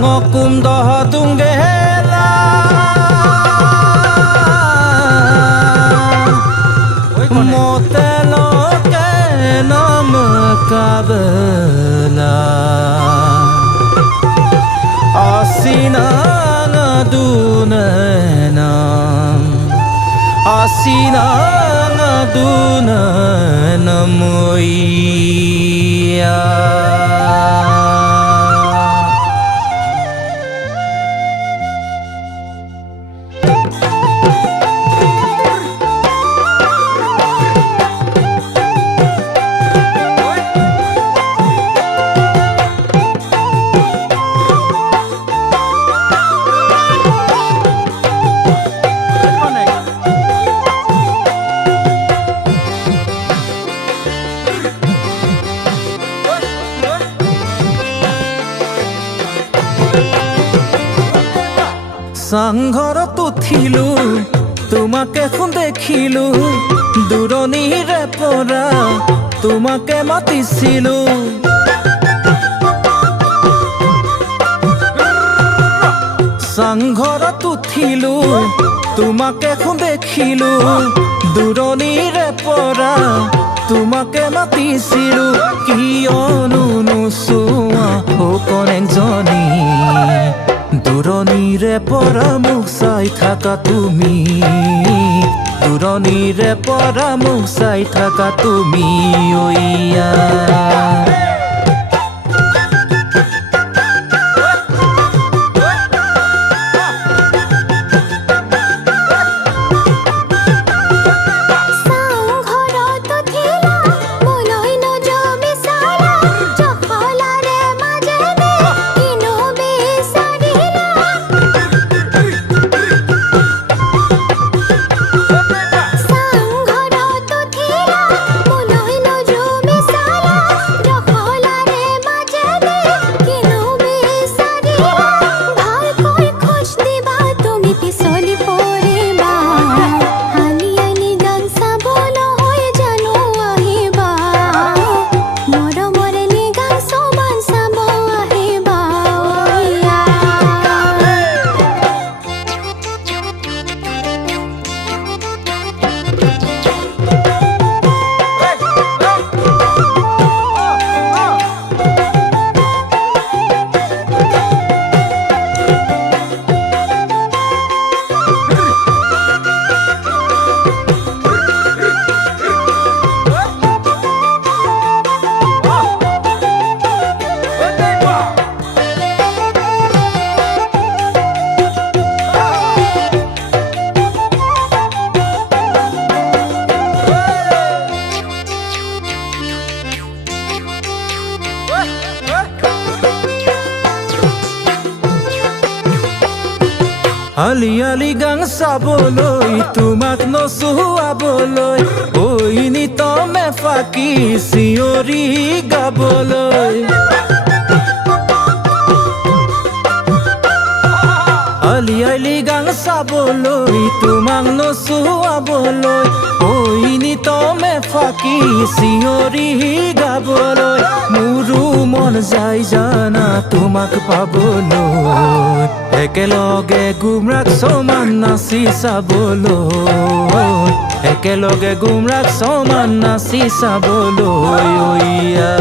Ngọc đỏ tung gela Motelo ke nam kabela Asina ngadunenam Asina ngadunenam iya সংঘৰত উঠিলো তোমাকে খুন দেখিলো দূৰণিৰে পৰা তোমাকে মাতিছিলো সংঘৰত উঠিলো তোমাকে খুন দেখিলো দূৰণিৰে পৰা তোমাকে মাতিছিলো কিয়নো নোচোৱা অকণজনী দূৰণিৰে পৰা মোক চাই থাকা তুমি দূৰণিৰে পৰা মোক চাই থাকা তুমি ঐয়া আলি গাং চাবলৈ তোমাক নচুৱাবলৈ ঐ নিতমে ফাকি চিঞৰি গাবলৈ আলি গাং চাবলৈ তোমাক নচুৱাবলৈ ঐ নিতমে ফাকি চিঞৰি গাবলৈ মোৰো মন যায় জানা তোমাক পাবলৈ একেলগে গুমৰাগ সমান নাচি চাবলৈ একেলগে গুমৰাগ সমান নাচি চাবলৈ ঐয়া